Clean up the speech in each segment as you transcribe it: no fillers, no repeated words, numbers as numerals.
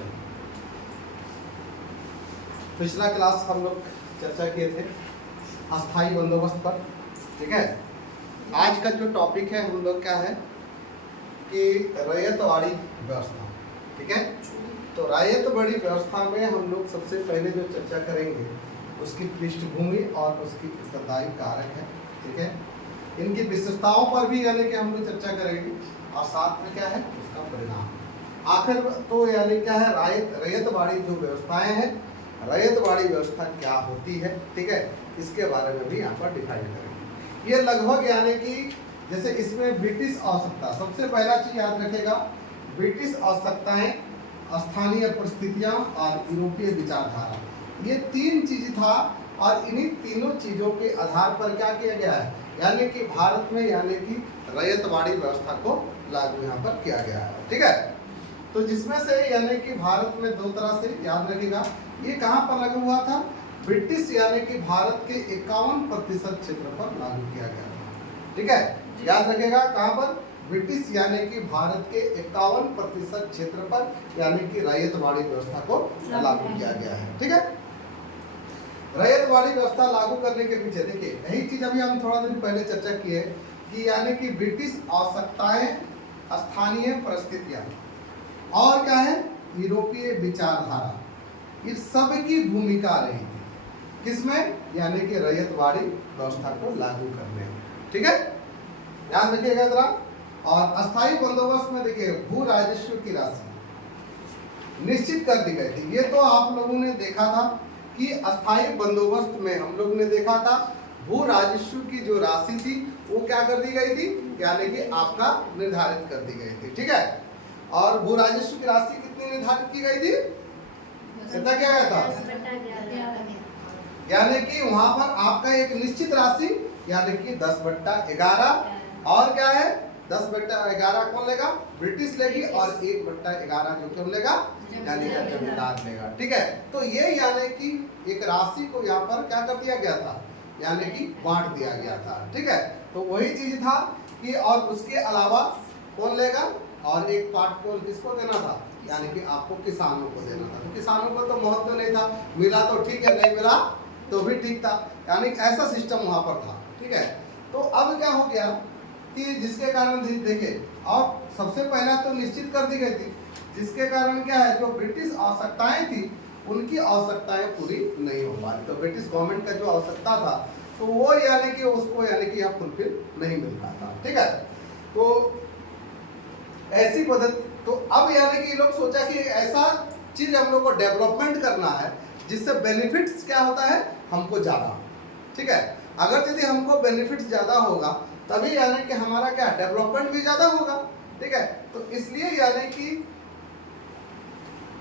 चलो, पिछला क्लास हम लोग चर्चा किए थे अस्थाई बंदोबस्त पर। ठीक है, आज का जो टॉपिक है हम लोग क्या है कि रैयतवाड़ी व्यवस्था। ठीक है, तो रैयतवाड़ी व्यवस्था में हम लोग सबसे पहले जो चर्चा करेंगे उसकी पृष्ठभूमि और उसकी उत्तरदायी कारक है। ठीक है, इनकी विशेषताओं पर भी यानी कि हम लोग चर्चा करेंगे और साथ में क्या है उसका परिणाम। आखिर तो यानी क्या है रैयतवाड़ी जो व्यवस्थाएं हैं, रैयतवाड़ी व्यवस्था क्या होती है, ठीक है, इसके बारे में भी यहाँ पर डिफाइन करेंगे। ये लगभग यानी कि जैसे इसमें ब्रिटिश आवश्यकता, सबसे पहला चीज याद रखेगा, ब्रिटिश आवश्यकताएं, स्थानीय परिस्थितियां और यूरोपीय विचारधारा, ये तीन चीज था। और इन्हीं तीनों चीजों के आधार पर क्या किया गया है, यानी कि भारत में यानी कि रैयतवाड़ी व्यवस्था को लागू यहाँ पर किया गया है। ठीक है, तो जिसमें से यानी कि भारत में दो तरह से याद रखिएगा, ये कहाँ पर लागू हुआ था, ब्रिटिश यानी कि भारत के 51% क्षेत्र पर लागू किया गया था। ठीक है, याद रखिएगा कहाँ पर, ब्रिटिश यानी कि भारत के 51% क्षेत्र पर यानी कि रैयतवाड़ी व्यवस्था को लागू किया गया है। ठीक है, रैयतवाड़ी व्यवस्था लागू करने के पीछे देखिए यही चीज अभी हम थोड़ा दिन पहले चर्चा किए कि यानी कि ब्रिटिश आवश्यकताएं, स्थानीय परिस्थितियां और क्या है यूरोपीय विचारधारा, इस सब की भूमिका रही थी किसमें, यानी कि रैयतवाड़ी व्यवस्था को लागू करने में। ठीक है, ध्यान रखिएगा जरा। और अस्थायी बंदोबस्त में देखिए भू राजस्व की राशि निश्चित कर दी गई थी। ये तो आप लोगों ने देखा था कि अस्थायी बंदोबस्त में हम लोग ने देखा था भू राजस्व की जो राशि थी वो क्या कर दी गई थी, यानी कि आपका निर्धारित कर दी गई थी। ठीक है, और भू राजस्व की राशि कितनी निर्धारित की गई थी, कितना क्या गया था, यानी कि वहां पर आपका एक निश्चित राशि यानी कि 10/11 और क्या है 10/11 कौन लेगा, ब्रिटिश लेगी, और 1/11 जो क्यों लेगा, यानी कि जमींदार लेगा। ठीक है, तो ये यानी कि एक राशि को यहाँ पर क्या कर दिया गया था, यानी कि बांट दिया गया था। ठीक है, तो वही चीज था कि और उसके अलावा कौन लेगा, और एक पार्ट को किसको देना था, यानी कि आपको किसानों को देना था। तो किसानों को तो महत्व नहीं था, मिला तो ठीक है, नहीं मिला तो भी ठीक था, यानी ऐसा सिस्टम वहां पर था। ठीक है, तो अब क्या हो गया कि जिसके कारण देखिए, और सबसे पहला तो निश्चित कर दी गई थी, जिसके कारण क्या है, जो ब्रिटिश आवश्यकताएं थी उनकी आवश्यकताएं पूरी नहीं हो पा रही। तो ब्रिटिश गवर्नमेंट का जो आवश्यकता था तो वो यानी कि उसको यानी कि यहाँ फुलफिल नहीं मिल रहा था। ठीक है, तो ऐसी पद्धति, तो अब यानी कि लोग सोचा कि ऐसा चीज हम लोग को डेवलपमेंट करना है जिससे बेनिफिट्स क्या होता है हमको ज्यादा। ठीक है, अगर यदि हमको बेनिफिट्स ज्यादा होगा तभी यानी कि हमारा क्या डेवलपमेंट भी ज्यादा होगा। ठीक है, तो इसलिए यानी कि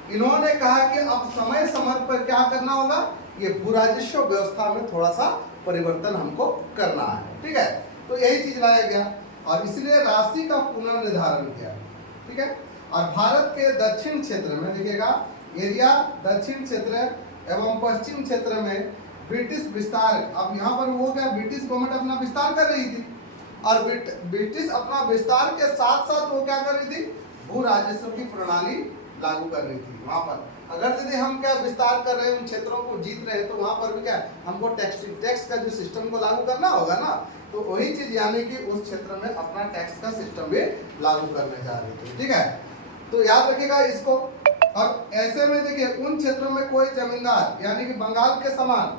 इन्होंने कहा कि अब समय समय पर क्या करना होगा, ये भू राजस्व व्यवस्था में थोड़ा सा परिवर्तन हमको करना है। ठीक है, तो यही चीज लाया गया और इसलिए राशि का पुनर्निर्धारण किया। ठीक है, और भारत के दक्षिण क्षेत्र में देखिएगा, एरिया दक्षिण क्षेत्र एवं पश्चिम क्षेत्र में ब्रिटिश विस्तार, अब यहाँ पर वो क्या ब्रिटिश गवर्नमेंट अपना विस्तार कर रही थी, और ब्रिटिश अपना विस्तार के साथ साथ वो क्या कर रही थी, भू राजस्व की प्रणाली लागू कर रही थी वहां पर। अगर यदि हम क्या विस्तार कर रहे हैं, उन क्षेत्रों को जीत रहे हैं, तो वहां पर भी क्या हमको टैक्स का जो सिस्टम को लागू करना होगा ना, तो वही चीज यानी कि उस क्षेत्र में अपना टैक्स का सिस्टम भी लागू करने जा रही थी। ठीक है, तो याद रखिएगा इसको। और ऐसे में देखिए उन क्षेत्रों में कोई जमींदार यानी कि बंगाल के समान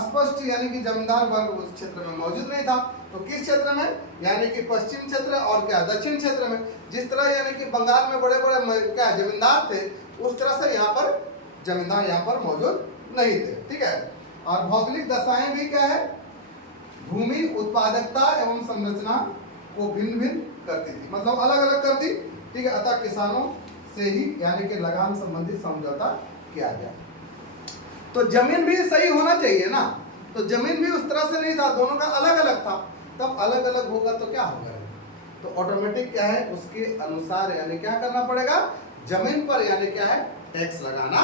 स्पष्ट यानी कि जमींदार वर्ग उस क्षेत्र में मौजूद नहीं था। तो किस क्षेत्र में, यानी कि पश्चिम क्षेत्र और क्या दक्षिण क्षेत्र में, जिस तरह यानी कि बंगाल में बड़े बड़े क्या जमींदार थे, उस तरह से यहाँ पर जमींदार यहाँ पर मौजूद नहीं थे। ठीक है, और भौगोलिक दशाएं भी क्या है, भूमि उत्पादकता एवं संरचना को भिन्न भिन्न करती थी, मतलब अलग अलग कर दी। ठीक है, अतः किसानों से ही यानी कि लगान संबंधित समझौता किया गया। तो जमीन भी सही होना चाहिए ना, तो जमीन भी उस तरह से नहीं था, दोनों का अलग अलग था। तब अलग अलग होगा तो क्या होगा, तो ऑटोमेटिक क्या है उसके अनुसार यानी क्या करना पड़ेगा, जमीन पर यानी क्या है टैक्स लगाना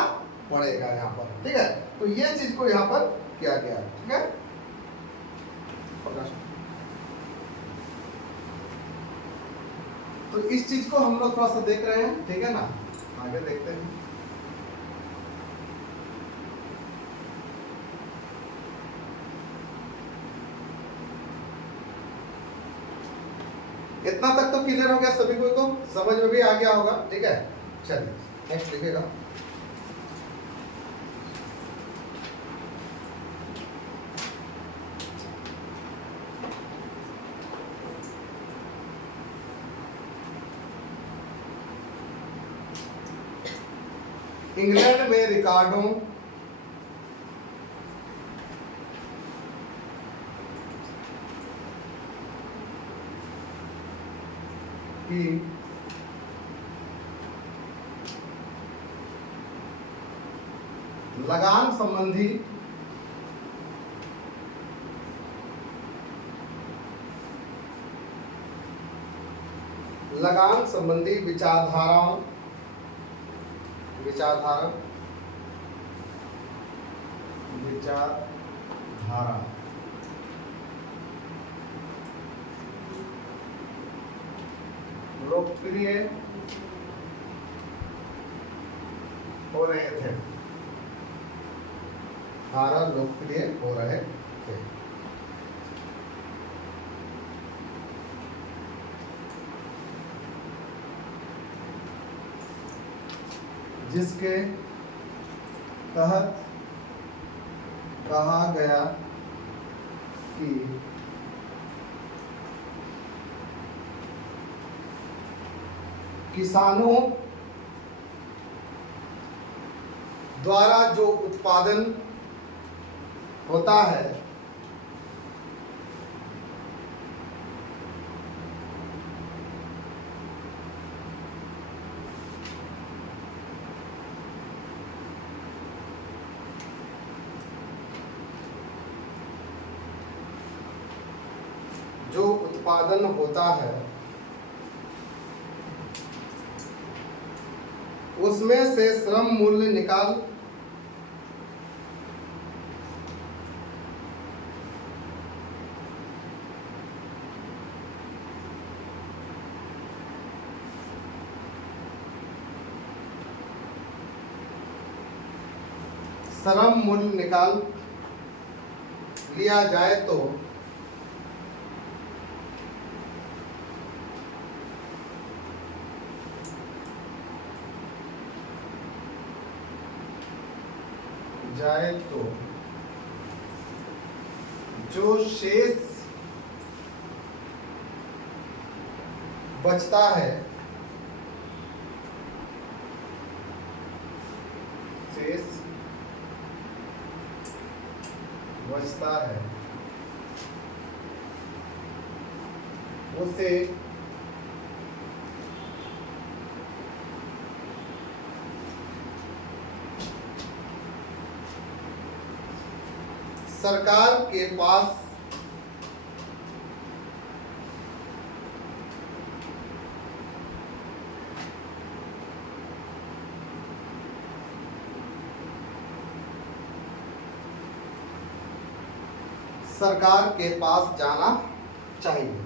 पड़ेगा यहाँ पर। ठीक है, तो ये चीज को यहाँ पर किया गया। ठीक है, तो इस चीज को हम लोग थोड़ा सा देख रहे हैं। ठीक है ना, आगे देखते हैं। इतना तक तो क्लियर हो गया सभी को समझ में भी आ गया होगा, ठीक है। चलिए नेक्स्ट लिखिएगा। इंग्लैंड में रिकार्डो की लगान संबंधी विचारधारा लोकप्रिय हो रहे थे, जिसके तहत कहा गया कि किसानों द्वारा जो उत्पादन होता है उसमें से श्रम मूल्य निकाल लिया जाए तो जो शेष बचता है उसे सरकार के पास जाना चाहिए।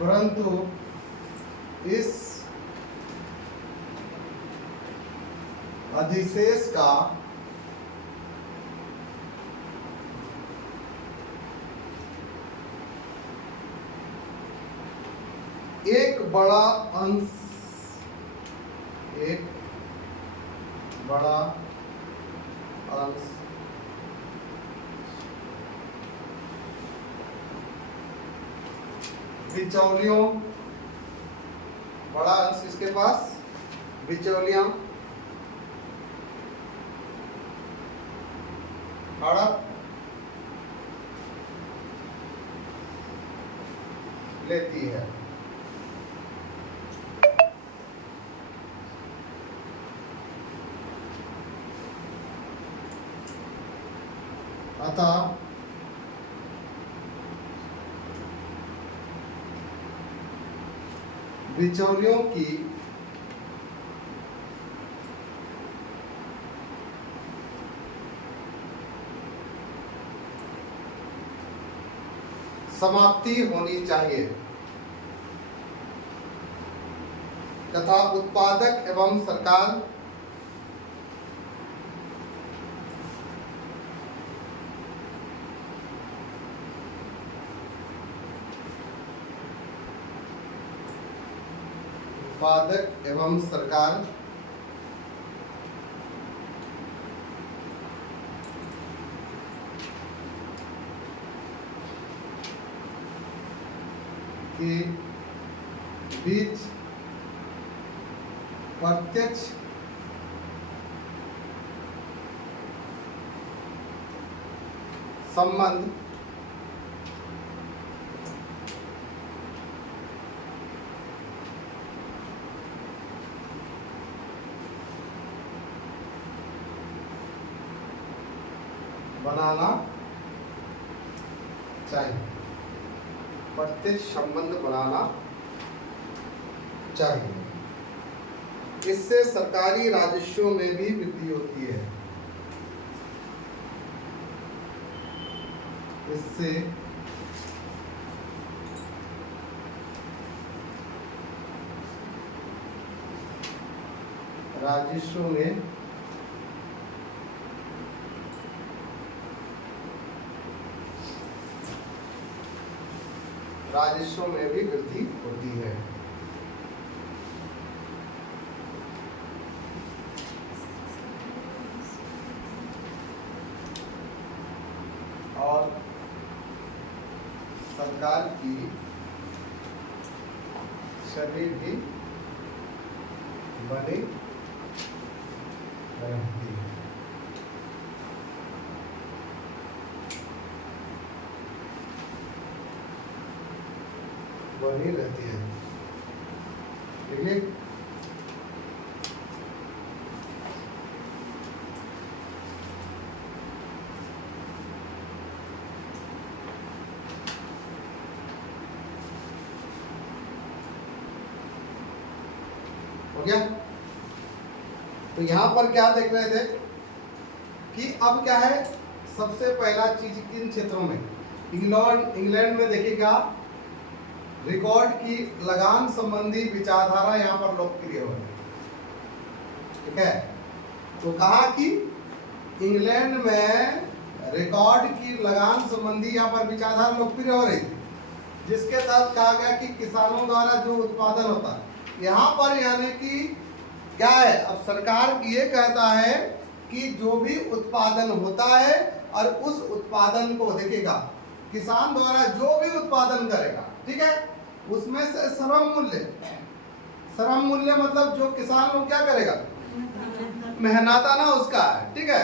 परंतु इस अधिशेष का एक बड़ा अंश बिचौलियों, बड़ा अंश किसके पास? बिचौलियां, हड़प लेती है। अतः बिचौलियों की समाप्ति होनी चाहिए तथा उत्पादक एवं सरकार उत्पादक एवं सरकार के बीच प्रत्यक्ष संबंध बनाना चाहिए, प्रत्यक्ष संबंध बनाना चाहिए। इससे सरकारी राजस्व में भी वृद्धि होती है। इससे राजस्व में भी वृद्धि होती है। और सरकार की छवि भी बनी रहती है। बनी रहती है। ठीक है, हो गया। तो यहां पर क्या देख रहे थे कि अब क्या है, सबसे पहला चीज किन क्षेत्रों में, इंग्लैंड में देखिएगा रिकॉर्ड की लगान संबंधी विचारधारा यहाँ पर लोकप्रिय हो रही है। ठीक है, तो कहा कि इंग्लैंड में रिकॉर्ड की लगान संबंधी यहाँ पर विचारधारा लोकप्रिय हो रही थी, जिसके तहत कहा गया कि किसानों द्वारा जो उत्पादन होता है यहाँ पर, यानी कि क्या है, अब सरकार ये कहता है कि जो भी उत्पादन होता है और उस उत्पादन को देखिएगा किसान द्वारा जो भी उत्पादन करेगा, ठीक है, उसमें से श्रम मूल्य मतलब जो किसान लोग क्या करेगा, मेहनताना उसका है, ठीक है,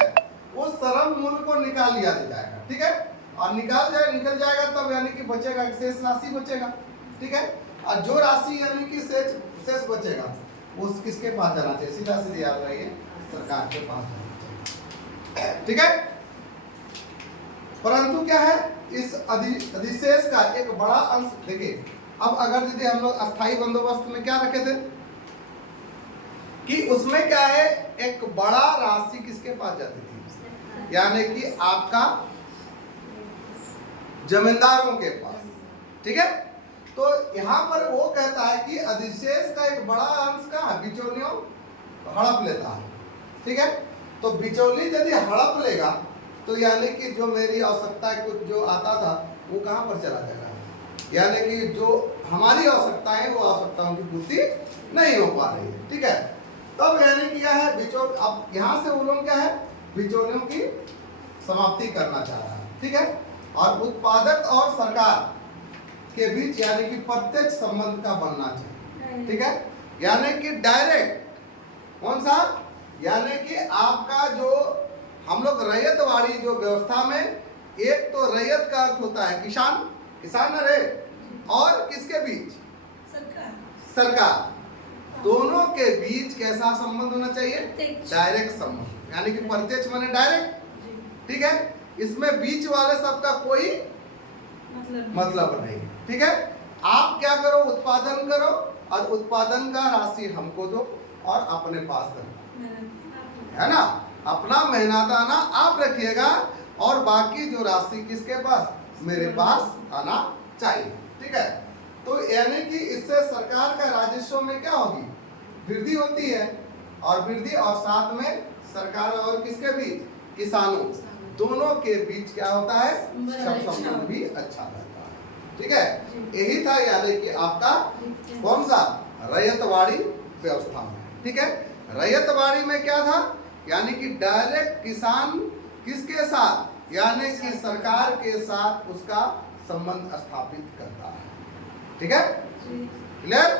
उस श्रम मूल्य को निकाल लिया जाएगा। ठीक है, और निकल जाएगा तब यानी कि बचेगा, शेष राशि बचेगा। ठीक है, और जो राशि यानी कि शेष बचेगा वो किसके पास जाना चाहिए, सीधा सीधी याद रही है, सरकार के पास जाना चाहिए। ठीक है, परंतु क्या है, इस अधिशेष का एक बड़ा अंश देखिए, अब अगर यदि हम लोग अस्थायी बंदोबस्त में क्या रखे थे कि उसमें क्या है, एक बड़ा राशि किसके पास जाती थी, यानी कि आपका जमींदारों के पास। ठीक है, तो यहाँ पर वो कहता है कि अधिशेष का एक बड़ा अंश का बिचौलियों हड़प लेता है। ठीक है, तो बिचौली यदि हड़प लेगा तो यानी कि जो मेरी आवश्यकता है, कुछ जो आता था वो कहाँ पर चला जाएगा, यानी कि जो हमारी आवश्यकता है वो आवश्यकताओं की पूर्ति नहीं हो पा रही है। ठीक है, तब यानी कि क्या है, अब यहाँ से वो लोग क्या है, बिचौलियों की समाप्ति करना चाह रहा है। ठीक है, और उत्पादक और सरकार के बीच यानी कि प्रत्यक्ष संबंध का बनना चाहिए। ठीक है, यानी कि डायरेक्ट कौन सा, यानी कि आपका जो हम लोग रैयतवाड़ी जो व्यवस्था में, एक तो रैयत का अर्थ होता है किसान न रहे, और किसके बीच, सरकार, दोनों के बीच कैसा संबंध होना चाहिए, डायरेक्ट संबंध, यानी कि प्रत्यक्ष माने डायरेक्ट। ठीक है, इसमें बीच वाले सबका कोई मतलब नहीं। ठीक है, आप क्या करो, उत्पादन करो और उत्पादन का राशि हमको दो और अपने पास रखो, है ना, अपना मेहनताना आप रखिएगा और बाकी जो राशि किसके पास, मेरे पास आना चाहिए। ठीक है, तो यानी कि इससे सरकार का राजस्व में क्या होगी, वृद्धि होती है, और वृद्धि और साथ में सरकार और किसके बीच, किसानों, दोनों के बीच क्या होता है, संबंध भी अच्छा रहता है। ठीक है, यही था यानी कि आपका कौन सा रैयतवाड़ी व्यवस्था में। ठीक है, रैयतवाड़ी में क्या था, यानी कि डायरेक्ट किसान किसके साथ, यानी कि सरकार के साथ उसका संबंध स्थापित करता है। ठीक है, क्लियर?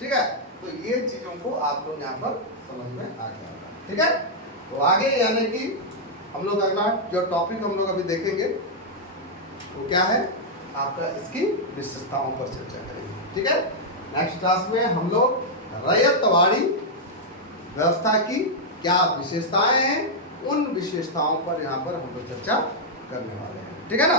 ठीक है, तो ये चीजों को आप लोग यहाँ पर समझ में आ गया। ठीक है, तो आगे यानी कि हम लोग अगला जो टॉपिक हम लोग अभी देखेंगे वो क्या है, आपका इसकी विशेषताओं पर चर्चा करेंगे। ठीक है, नेक्स्ट क्लास में हम लोग रैयतवाड़ी व्यवस्था की क्या विशेषताएं हैं, उन विशेषताओं पर यहाँ पर हम लोग चर्चा करने वाले हैं। ठीक है ना।